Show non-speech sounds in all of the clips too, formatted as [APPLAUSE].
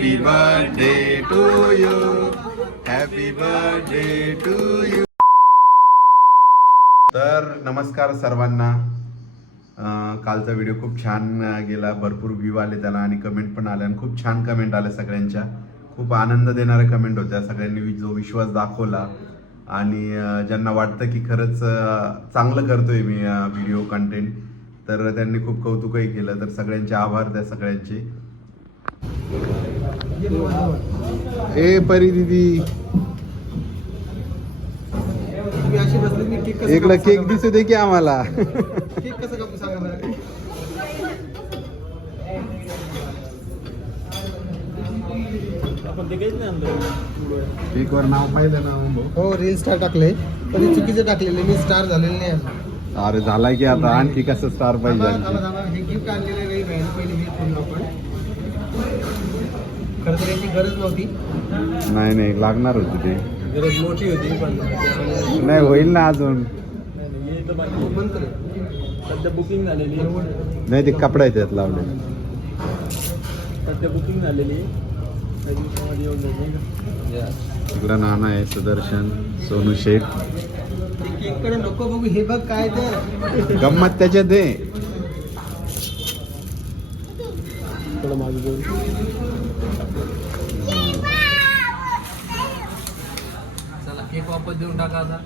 Happy birthday to you happy birthday to you तर नमस्कार सर्वांना. कालचा व्हिडिओ खूप छान गेला. भरपूर व्ह्यू आले त्याला आणि कमेंट पण आले आणि खूप छान कमेंट आल्या सगळ्यांच्या. खूप आनंद देणाऱ्या कमेंट होत्या सगळ्यांनी जो विश्वास दाखवला आणि ज्यांना वाटतं की खरंच चांगलं करतोय मी व्हिडिओ कंटेंट तर त्यांनी खूप कौतुकही केलं. तर सगळ्यांचे आभार त्या सगळ्यांचे. ए परी दिदी. इकडं केक दिसू दे की आम्हाला? केक वर नाव पाहिलं ना हो रील स्टार टाकले. पण चुकीचं टाकलेले. मी स्टार झालेले नाही. अरे झालाय की आता. आणखी कसं स्टार पाहिजे खरं तर याची गरज नव्हती. नाही नाही लागणार होती ते. गरज मोठी होती पण नाही होईल ना अजून. ओपन कर सध्या बुकिंग झालेली नाही ते कपडा आहे त्यात लावले सध्या बुकिंग झालेली तिकडं नाना आहे सुदर्शन सोनू कडे नको बघू हे बघ काय तर गंमत त्याच्यात दे. थोडं मागे घेऊन चला केक वापस देऊन टाका आता.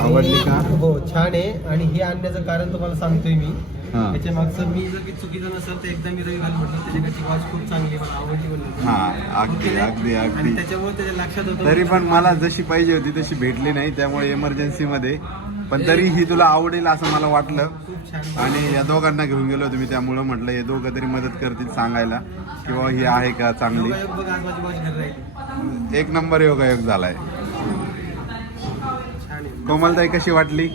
आवडली का? हो छान आहे. आणि हे आणण्याचं कारण तुम्हाला सांगतोय मी. हा. त्याच्या मागचं मी जर की चुकीचं नसेल तर एकदा मी रविवार म्हटलं त्याच्याकडची वॉच खूप चांगली आहे, मला आवडली म्हणलं हा अगदी अगदी आणि अगदी. त्याच्यामुळे त्याच्या लक्षात होतं तरी पण मला जशी पाहिजे होती तशी भेटली नाही. त्यामुळे इमर्जन्सी मध्ये पण तरी ही तुला आवडेल असं मला वाटलं. आणि या दोघांना घेऊन गेलो तुम्ही त्यामुळं म्हटलं हे दोघं तरी मदत करतील सांगायला किंवा ही आहे का चांगली? एक नंबर योगायोग झालाय. कोमलताई कशी वाटली?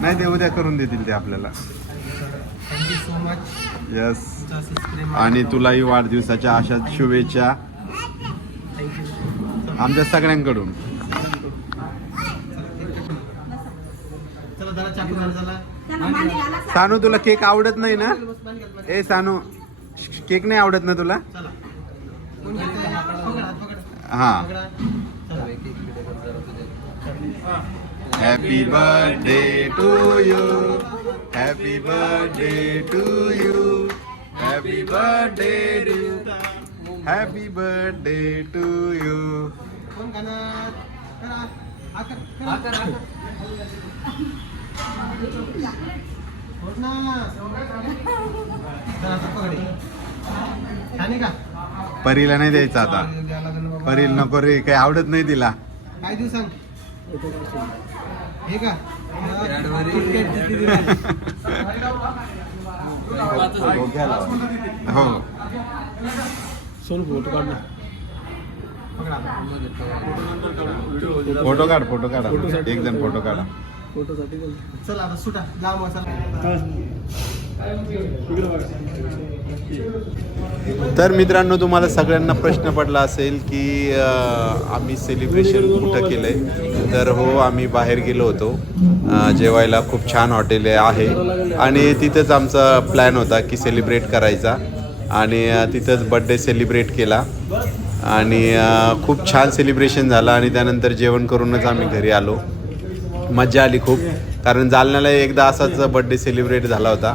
नाही ते उद्या करून देतील ते आपल्याला. यस आणि तुलाही वाढदिवसाच्या अशा शुभेच्छा. आमच्या सगळ्यांकडून. सानू तुला केक आवडत नाही ना? ए सानू केक नाही आवडत ना तुला? हा. हा. Happy birthday to you happy birthday to you happy birthday to happy birthday to you कोण खाणार? करा. कर, करा. होत ना. चला, आता पकड. छान आहे का? परीला नाही द्यायचं आता लागेल बाबा. परील नको रे काही आवडत नाही तिला काय देऊ सांग हे का? हो सोन फोटो काढ ना पकड आता. फोटो काढ फोटो काढा एक जण फोटो काढा. फोटोसाठी चला आता सुटा. लांब चला. तर मित्रांनो तुम्हाला सगळ्यांना प्रश्न पडला असेल की आम्ही सेलिब्रेशन कुठं केलंय? तर हो आम्ही बाहेर गेलो होतो. जेवायला खूप छान हॉटेल आहे. आणि तिथंच आमचा प्लॅन होता की सेलिब्रेट करायचा. आणि तिथंच बड्डे सेलिब्रेट केला. आणि खूप छान सेलिब्रेशन झालं आणि त्यानंतर जेवण करूनच आम्ही घरी आलो. मजा आली खूप. कारण जालन्याला एकदा असाच बड्डे सेलिब्रेट झाला होता.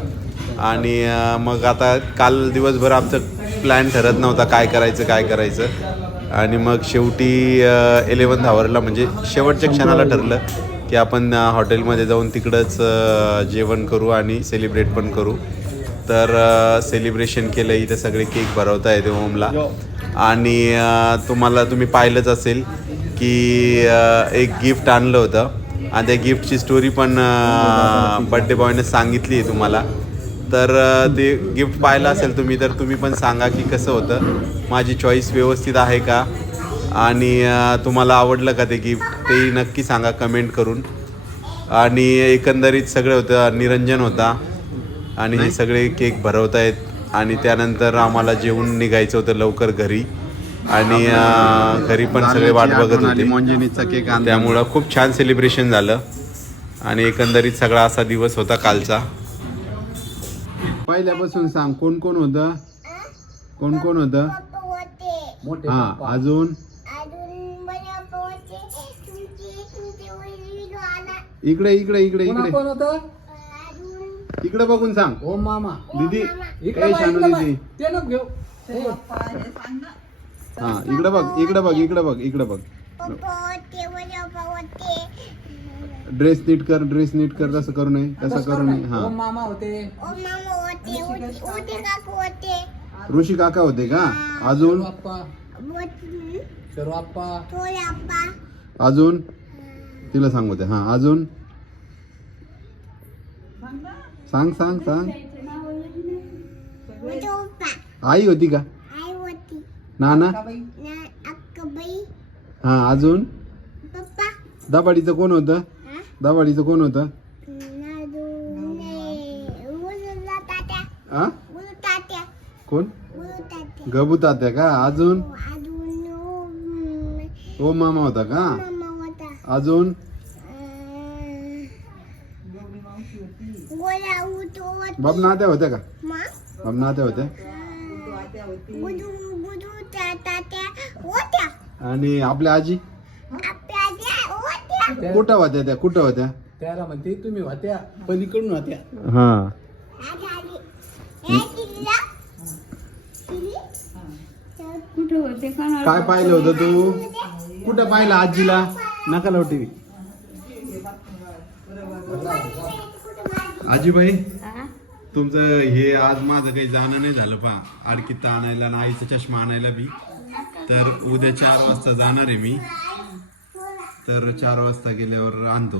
आणि मग आता काल दिवसभर आमचं प्लॅन ठरत नव्हता काय करायचं काय करायचं. आणि मग शेवटी इलेवन्थ आवरला म्हणजे शेवटच्या क्षणाला ठरलं की आपण हॉटेलमध्ये जाऊन तिकडंच जेवण करू आणि सेलिब्रेट पण करू. तर सेलिब्रेशन केलं. इथं सगळे केक भरवता येते ओमला. आणि तुम्हाला तुम्ही पाहिलंच असेल की एक गिफ्ट आणलं होतं. आणि त्या गिफ्टची स्टोरी पण बड्डे बॉयनं सांगितली आहे तुम्हाला. तर ते गिफ्ट पाहिलं असेल तुम्ही तर तुम्ही पण सांगा की कसं होतं. माझी चॉईस व्यवस्थित आहे का? आणि तुम्हाला आवडलं का ते गिफ्ट तेही नक्की सांगा कमेंट करून. आणि एकंदरीत सगळं होतं निरंजन होता. आणि हे सगळे केक भरवतायत. आणि त्यानंतर आम्हाला जेवून निघायचं होतं लवकर घरी. आणि घरी पण सगळे वाट बघत होते. त्यामुळं खूप छान सेलिब्रेशन झालं. आणि एकंदरीत सगळा असा दिवस होता कालचा. पहिल्यापासून सांग कोण कोण होतं? कोण कोण होतं? हा. अजून? इकडे इकडे इकडे इकडे. कोण होतं? अजून इकडे बघून सांग. ओम मामा. दीदी इकडे ए बघ, शानू इकडे बघ. दीदी ते नको घेऊ. हो. हा इकडे बघ इकडे बघ इकडे बघ इकडे बघ. ड्रेस नीट कर ड्रेस नीट कर तसं करू नये तसं करू नये. हा. ओम मामा होते. ओ मामा होते होते होते काकू होते. ऋषी काका होते का? अजून? बाप्पा अजून? तिला सांग होते हा अजून? सांग सांग सांग पप्पा आई होती का? आई होती. नाना? ना अक्काबाई. हा अजून? पप्पा. दाबाडीचं कोण होतं? हा? दाबाडीचं कोण होतं? अजून मुलं तात्या. आ? मुलं तात्या. कोण? मुलं तात्या. गबू तात्या का? अजून अजून. ओ मामा होता का? मामा होता. अजून अं, गोळ्या बाब नात्या होत्या का? बाब नात्या होत्या. आणि आपल्या आजी कुठं होत्या त्या कुठं होत्या त्याला म्हणते तुम्ही होत्या पलीकडून होत्या हा हे काय पाहिलं होतं तू कुठं पाहिलं आजीला नका लाव टीव्ही आजीबाई तुमचं हे आज माझं काही जाणं नाही झालं पा आडकीत आणायला आणि आईचा चष्मा आणायला बी. तर उद्या चार वाजता जाणार आहे मी. तर चार वाजता गेल्यावर आणतो.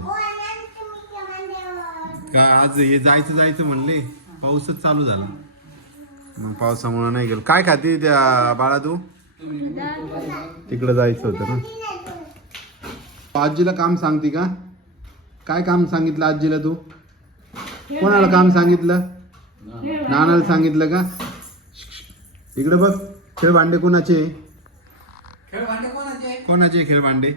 का आज हे जायचं जायचं म्हणले? पाऊसच चालू झाला. मग पावसामुळे नाही गेलो. काय खाते त्या बाळा तू? तिकडं जायचं होतं ना. आजीला काम सांगते का? काय काम सांगितलं आजीला तू? कोणाला काम सांगितलं? नानाला सांगितलं का? इकडे बघ खेळ भांडे कोणाचे? खेळ भांडे कोणाचे? कोणाचे खेळ भांडे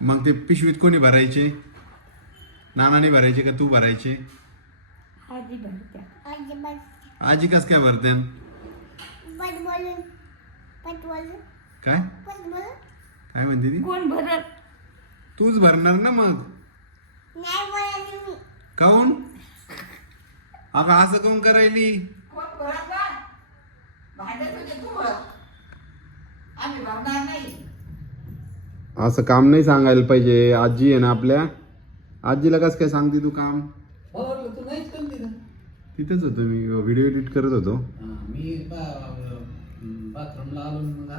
मग. ते पिशवीत कोणी भरायचे? नानाने भरायचे का तू भरायचे? आजी भरत्या. आजी कस काय बोलून काय? काय म्हणते ती? कोण भरत तूच भरणार ना मग. काऊन? अगं असं काऊन करायली? असं काम नाही सांगायला पाहिजे. आजी आहे ना आपल्या. आजीला कस काय सांगते तू काम? हो तिथेच होतो मी. व्हिडिओ एडिट करत होतो. हा, मी बाथरूमला आलो मग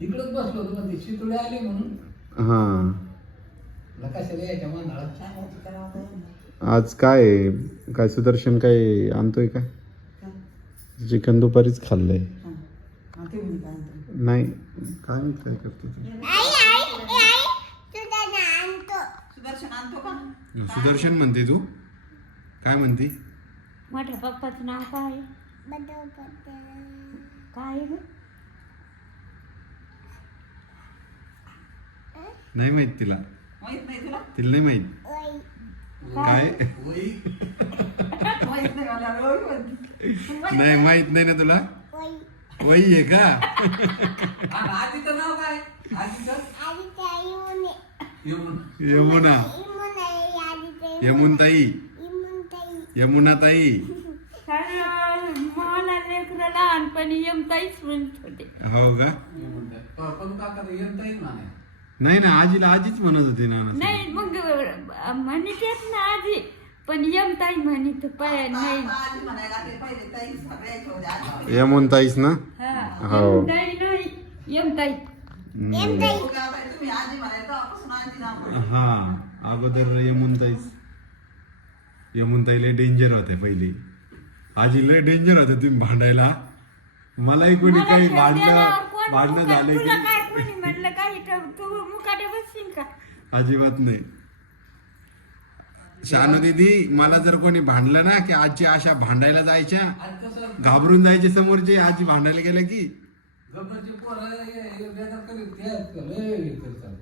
इकडंच बसलो होतो पण ते शितुळे आले म्हणून. हा. आज काय आहे? काय सुदर्शन काय आणतोय काय? चिकन दुपारीच खाल्लंय. नाही काय माहीत काय करतो ते. आई आई ए, आई तुझा ना आणतो सुदर्शन म्हणते तू. काय म्हणते? माझ्या पप्पाचं नाव काय काय ग? नाही माहीत तिला. तिला? नाही माहीत. ओय. काय? [LAUGHS] नाही माहीत नाही ना तुला? ओय. वही आहे का? आणि आजीचं नाव काय? आजीचं येऊन यमुना. यमुनताई. यमुनाताई. कारण मला लेकरं लहानपणी यमताईच म्हणत होते. हो का? पण काका येता येत नाही नाही ना आजीला आजीच म्हणत होती ना नाही मग म्हणत येत ना आधी पण यमताई म्हणत पाय नाही. यमुनताईच ना? हा हो. यमताई नाही यमताई हा अगोदर यमुनताईच यमुनताईला डेंजर होते पहिले. आजी लय डेंजर होते तुम्ही भांडायला. मलाही कोणी मला काही भांडणं कोण भांडणं झाले तुला की काय कोणी म्हणलं काही तर तू मुकाटे बसशील का? अजिबात नाही. शानू दीदी मला जर कोणी भांडलं ना की आजी अशा भांडायला जायच्या आज कसं घाबरून जायचे समोरचे आजी भांडायला गेल्या की? गब्बरचे पोरं हे- हे बेजार करीत ते आहेत का? लय हे करतात.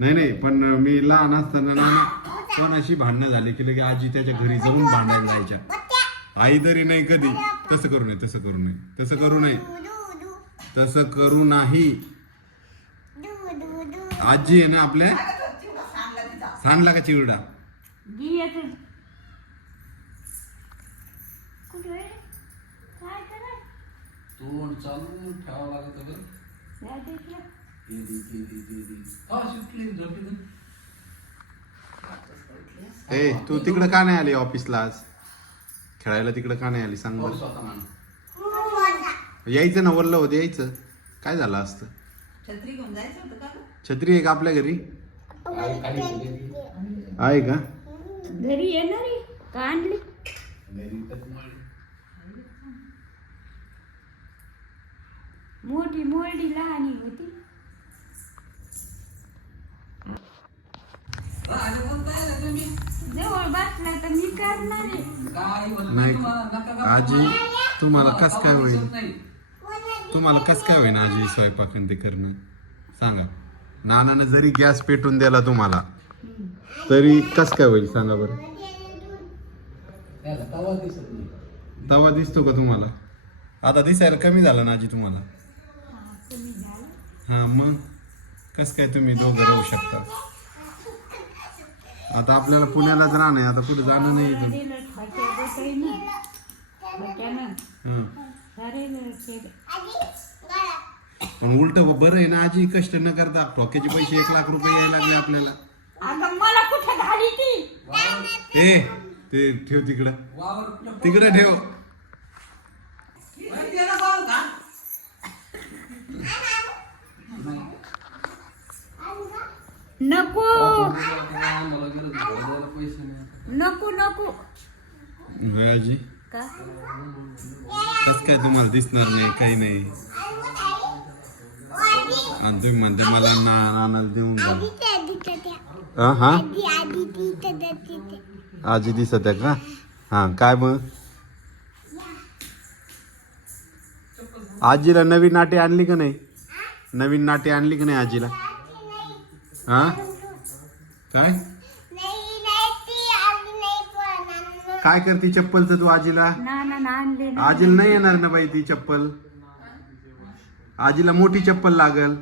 नाही नाही पण मी लहान असताना ना कोणाशी भांडणं झाली की लगे आजी त्याच्या घरी जाऊन भांडायला जायच्या. आई तरी नाही कधी. तसं करू नये तसं करू नये तसं करू नये. तसं करू नाही. आजी आहे ना आपल्या? सांडला का चिवडा? तोंड चालू ठेवावं लागत दे दे दे का सुटली ए तू तिकडं का नाही आली ऑफिसला आज? खेळायला तिकडं का नाही आली? सांग बरं. म्हणून. यायचं ना वरलं होतं यायचं. काय झालं असतं? छत्री घेऊन जायचं होतं का ग? छत्री आहे का आपल्या घरी? आहे का घरी येणार आहे का आणली घरी तर मळली. मोठी मोरडी लहानी होती आणि मग काय झालं तुम्ही? जवळ बसला तर मी करणार आहे काय म्हणलं नाही तुम्हाला? नका का- आजी तुम्हाला कस काय होईल नाही. तुम्हाला कस काय होईन आजी स्वयंपाक आणि ते करणं? सांगा. नानानं जरी गॅस पेटून दिला तुम्हाला तरी कस काय होईल सांगा बरं? तवा दिसत नाही. तवा दिसतो का तुम्हाला? आता दिसायला कमी झाला ना आजी तुम्हाला? हा मग कस काय तुम्ही दोघं राहू शकता? आता आपल्याला पुण्यालाच राहणं आहे आता कुठं जाणं नाही हा. पण उलट बरं आहे ना आजी कष्ट न करता. ठोक्याचे पैसे एक लाख रुपये यायला लागले आपल्याला. अगं मला कुठं घाली ती? ए ते ठेव तिकडं. तिकडं ठेव. नको. नको नको. आजी? का? कस काय तुम्हाला दिसणार नाही काही नाही. आणि तुम्ही म्हणते मला ना नानाला देऊन हा? आजी दिसत आहे का? हा काय मग? आजीला नवीन नाटी आणली का नाही? नवीन नाटी आणली का नाही आजीला? हा? काय? काय करते चप्पलचं तू आजीला? ना ना ना आणले ना. आजीला नाही येणार ना बाई ती चप्पल? आजीला मोठी चप्पल लागल.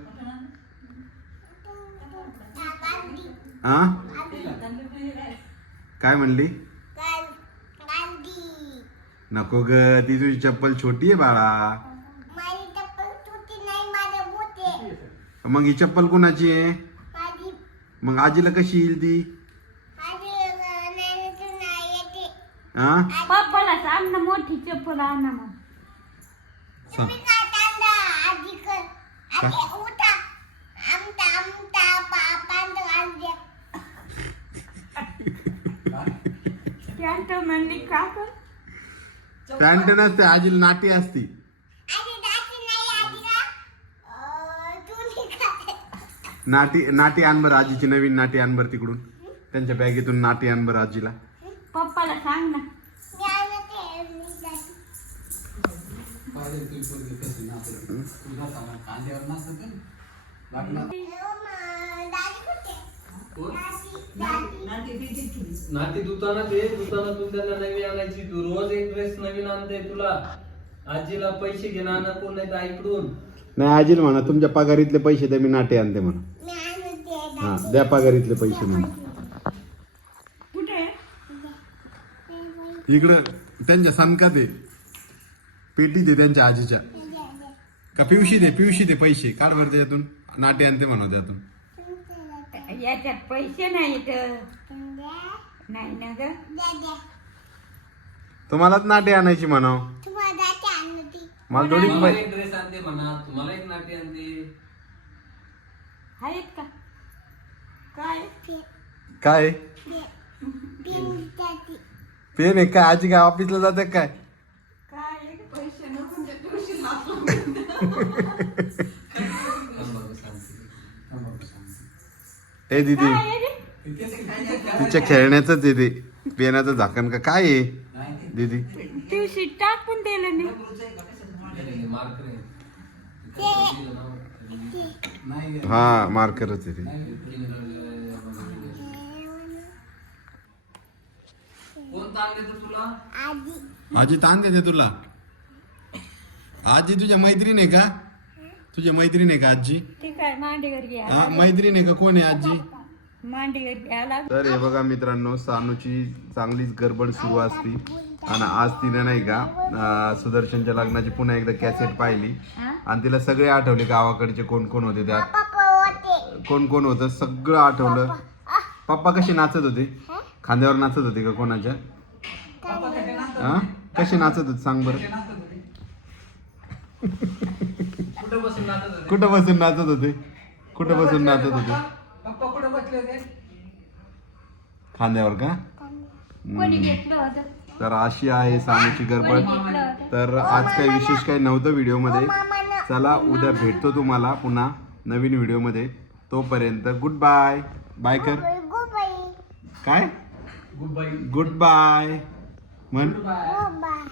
हा? काय म्हणली? नको ग ती तुझी चप्पल छोटी आहे बाळा. माझी चप्पल तुटी नाही माझे बोटे मग ही चप्पल कुणाची आहे? माझी मग आजीला कशी येईल ती माझी नाही तू नाही येते हा? पप्पाला सांग ना मोठी चप्पल आणा मग. सांग. म्हणली का पण? पॅन्ट नसते आजीला नाटी असती. नाटी नाटी आण बरं आजीची नवीन नाटी आण बरं तिकडून. त्यांच्या बॅगेतून नाटी आण बरं आजीला. सांग ना. नाती दुकानात ये दुकानातून त्यांना नवी आणायची. तू रोज एक ड्रेस नवीन आणते तुला. आजीला पैसे घे नाना कोण नाही तर ऐकडून नाही आजीला म्हणा तुमच्या पगारीतले पैसे द्या मी नाटी आणते म्हणा मी आणते हा द्या पगारीतले पैसे म्हणा कुठे आहे? इकडं त्यांच्या सनकात. आहे पेटी दे त्यांच्या आजीच्या. का पिवशी दे पिवशी दे पैसे. काढ बरं त्याच्यातून. नाटी आणते म्हणा त्यातून. याच्यात पैसे नाही ना ग? तुम्हालाच नाटी आणायची म्हणा. तुम्हाला दाती आणते मला थोडी मला पै- एक ड्रेस आणते म्हणा. तुम्हाला एक नाटी आणते. आहेत का? काय? काय? पिन आहे काय? आजी काय ऑफिसला जाते काय. ए दीदी? तिच्या खेळण्याचंच आहे ते पेनाचं झाकण का? काय आहे? दीदी. दिवशी टाकून दिलं नाही. हा मार्करच आहे कोण ताण देतो तुला? आजी. आजी ताण देते तुला? आजी तुझ्या मैत्रीण आहे का? तुझ्या मैत्रीण आहे का आजी? ठीक आहे मांडीवर हा मैत्रीण आहे का? कोण आहे आजी? मांडीवर घ्यायला तर हे बघा मित्रांनो सानूची चांगलीच गडबड सुरू असती. आणि आज तिने नाही का अं, सुदर्शनच्या लग्नाची पुन्हा एकदा कॅसेट पाहिली. आणि तिला सगळे आठवले गावाकडचे कोण कोण होते त्यात? पप्पा होते. कोण कोण होतं? सगळं आठवलं. पप्पा. कसे नाचत होते? खांद्यावर नाचत होते का कोणाच्या? हा? कसे नाचत होते सांग बरं. कुठं बसून नाचत होते? कुठं बसून नाचत होते? कुठं बसून नाचत होते पप्पा कुठे बसले होते खांद्यावर का? कोणी घेतलं होतं? तर अशी आहे सानूची गडबड. तर आज काही विशेष काही नव्हतं व्हिडिओमध्ये. चला उद्या भेटतो तुम्हाला पुन्हा नवीन व्हिडिओमध्ये. तोपर्यंत गुड बाय. बाय कर. काय? गुड बाई गुड बाय म्हण बाय गो बाय